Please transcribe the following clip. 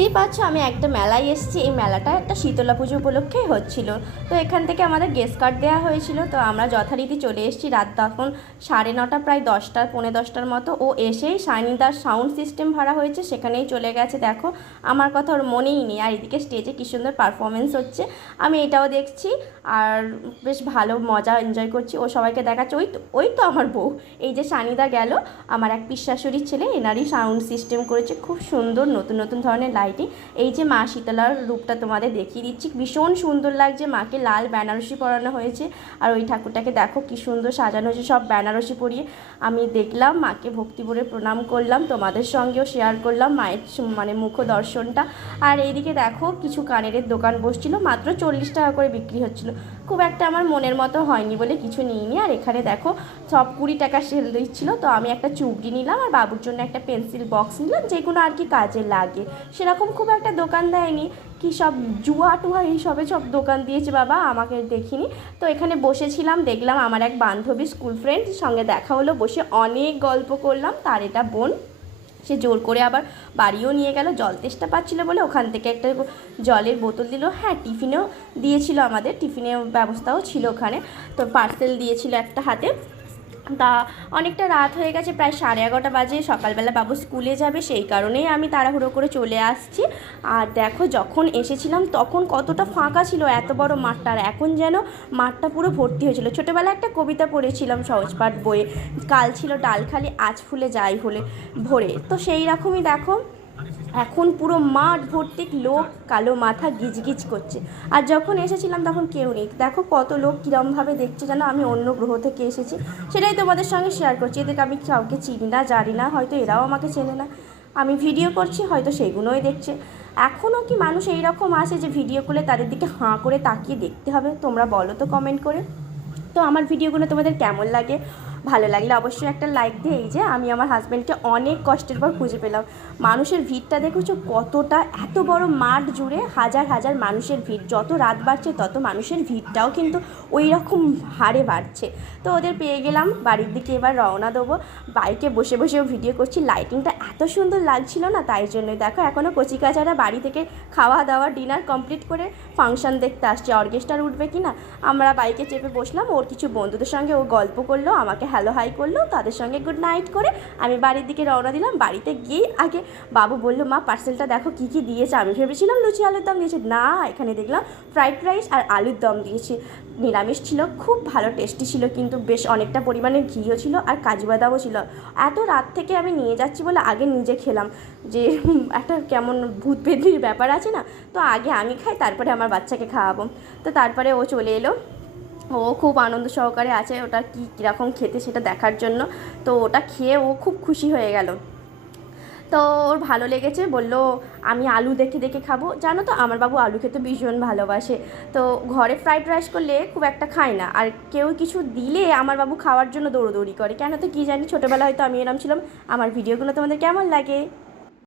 দেখতেই পাচ্ছ, আমি একটা মেলায় এসেছি। এই মেলাটা একটা শীতলা পুজো উপলক্ষেই হচ্ছিল। তো এখান থেকে আমাদের গেস্ট কার্ড দেওয়া হয়েছিল। তো আমরা যথারীতি চলে এসেছি রাত তখন সাড়ে নটা, প্রায় দশটার পৌনে দশটার মতো। ও এসেই সাইনিদার সাউন্ড সিস্টেম ভাড়া হয়েছে, সেখানেই চলে গেছে। দেখো, আমার কথা ওর মনেই নেই। আর এদিকে স্টেজে কী সুন্দর পারফরমেন্স হচ্ছে। আমি এটাও দেখছি। আর বেশ ভালো মজা এনজয় করছি। ও সবাইকে দেখাচ্ছে। ওই তো ওই তো আমার বউ। এই যে সানিদা গেল, আমার এক পিসাশুড়ির ছেলে, এনারই সাউন্ড সিস্টেম করেছে। খুব সুন্দর, নতুন নতুন ধরনের লাইটিং এই যে মা শীতলার রূপটা তোমাদের দেখিয়ে দিচ্ছি। ভীষণ সুন্দর লাগছে মাকে, লাল বেনারসি পরানো হয়েছে। আর ওই ঠাকুরটাকে দেখো কি সুন্দর সাজানো হয়েছে, সব বেনারসি পরিয়ে। আমি দেখলাম, মাকে ভক্তি ভরে প্রণাম করলাম, তোমাদের সঙ্গেও শেয়ার করলাম মায়ের মানে মুখ দর্শনটা আর এইদিকে দেখো, কিছু কানের দোকান বসছিল, মাত্র চল্লিশ টাকা করে বিক্রি হচ্ছিল। খুব একটা আমার মনের মতো হয়নি বলে কিছু নিইনি। আর এখানে দেখো, সব কুড়ি টাকা সেল দিচ্ছিল, তো আমি একটা চুবড়ি নিলাম আর বাবুর জন্য একটা পেন্সিল বক্স নিলাম, যেগুলো আর কি কাজে লাগে। সেরকম খুব একটা দোকান দেয়নি। কি সব জুয়া টুয়া এইসবে সব দোকান দিয়েছে বাবা, আমাকে দেখিনি। তো এখানে বসেছিলাম, দেখলাম আমার এক বান্ধবী স্কুল ফ্রেন্ড সঙ্গে দেখা হলো, বসে অনেক গল্প করলাম, তার এটা বোন। সে জোর করে আবার বাড়িও নিয়ে গেল, জল তেষ্টা পাচ্ছিলো বলে ওখান থেকে একটা জলের বোতল দিল। হ্যাঁ টিফিনেও দিয়েছিল আমাদের, টিফিনের ব্যবস্থাও ছিল ওখানে। তো পার্সেল দিয়েছিল একটা হাতে। তা অনেকটা রাত হয়ে গেছে, প্রায় সাড়ে এগারোটা বাজে, সকালবেলা বাবু স্কুলে যাবে, সেই কারণেই আমি তাড়াহুড়ো করে চলে আসছি। আর দেখো, যখন এসেছিলাম তখন কতটা ফাঁকা ছিল, এত বড় মাঠটা। আর এখন যেন মাঠটা পুরো ভর্তি হয়েছিল। ছোটোবেলায় একটা কবিতা পড়েছিলাম সহজপাঠ বইয়ে, কাল ছিল ডাল খালি, আজ ফুলে যাই হলে ভরে। তো সেই রকমই দেখো এখন পুরো মাঠ ভর্তি লোক কালো মাথা গিজগিজ করছে। আর যখন এসেছিলাম তখন কেউ নেই। দেখো কত লোক কীরমভাবে দেখছে যেন আমি অন্য গ্রহ থেকে এসেছি। সেটাই তোমাদের সঙ্গে শেয়ার করছি। এদেরকে আমি কাউকে চিনি না, জানি না, হয়তো এরাও আমাকে চেনে না। আমি ভিডিও করছি, হয়তো সেগুলোই দেখছে। এখনও কি মানুষ এই রকম আসে যে ভিডিও করলে তাদের দিকে হাঁ করে তাকিয়ে দেখতে হবে? তোমরা বলো তো কমেন্ট করে। তো আমার ভিডিওগুলো তোমাদের কেমন লাগে? ভালো লাগলে। অবশ্যই একটা লাইক দিয়ে এই যে আমি আমার হাজব্যান্ডকে অনেক কষ্টের পর খুঁজে পেলাম। মানুষের ভিড়টা দেখেছ? কতটা? এত বড় মাঠ জুড়ে হাজার হাজার মানুষের ভিড়। যত রাত বাড়ছে, তত মানুষের ভিড়টাও কিন্তু ওই রকম হারে বাড়ছে। তো ওদের পেয়ে গেলাম, বাড়ির দিকে এবার রওনা দেবো। বাইকে বসে বসেও ভিডিও করছি। লাইটিংটা এত সুন্দর লাগছিল না? তাই জন্যই দেখো এখনও কচিকাচারা বাড়ি থেকে খাওয়া দাওয়া ডিনার কমপ্লিট করে ফাংশন দেখতে আসছে। অর্কেস্ট্রার উঠবে কি না আমরা বাইকে চেপে বসলাম। ওর কিছু বন্ধুদের সঙ্গে ও গল্প করল, আমাকে হ্যালো হাই করল, তাদের সঙ্গে গুড নাইট করে আমি বাড়ির দিকে রওনা দিলাম। বাড়িতে গিয়ে আগে বাবু বলল, মা পার্সেলটা দেখো কী কী দিয়েছে। আমি ভেবেছিলাম লুচি, আলুর দম দিয়েছে। না, এখানে দেখলাম ফ্রাইড রাইস আর আলুর দম দিয়েছে। নিরামিষ ছিল, খুব ভালো টেস্টি ছিল, কিন্তু বেশ অনেকটা পরিমাণে ঘিও ছিল আর কাজু বাদামও ছিল। এত রাত থেকে আমি নিয়ে যাচ্ছি বলে আগে নিজে খেলাম। যে একটা কেমন ভূত ব্যাপার আছে না, তো আগে আমি খাই, তারপরে আমার বাচ্চাকে খাওয়াবো। তো তারপরে ও চলে এলো। ও খুব আনন্দ সহকারে আছে ওটা কী কীরকম খেতে সেটা দেখার জন্য। তো ওটা খেয়ে ও খুব খুশি হয়ে গেল। তো ওর ভালো লেগেছে, বলল, আমি আলু দেখে দেখে খাব। জানো তো, আমার বাবু আলু খেতে ভীষণ ভালোবাসে। তো ঘরে ফ্রাইড রাইস করলে খুব একটা খায় না। আর কেউ কিছু দিলে আমার বাবু খাওয়ার জন্য দৌড়োদৌড়ি করে। কেন তো কী জানি ছোটোবেলা হয়তো আমি এরম ছিলাম। আমার ভিডিওগুলো তোমাদের কেমন লাগে?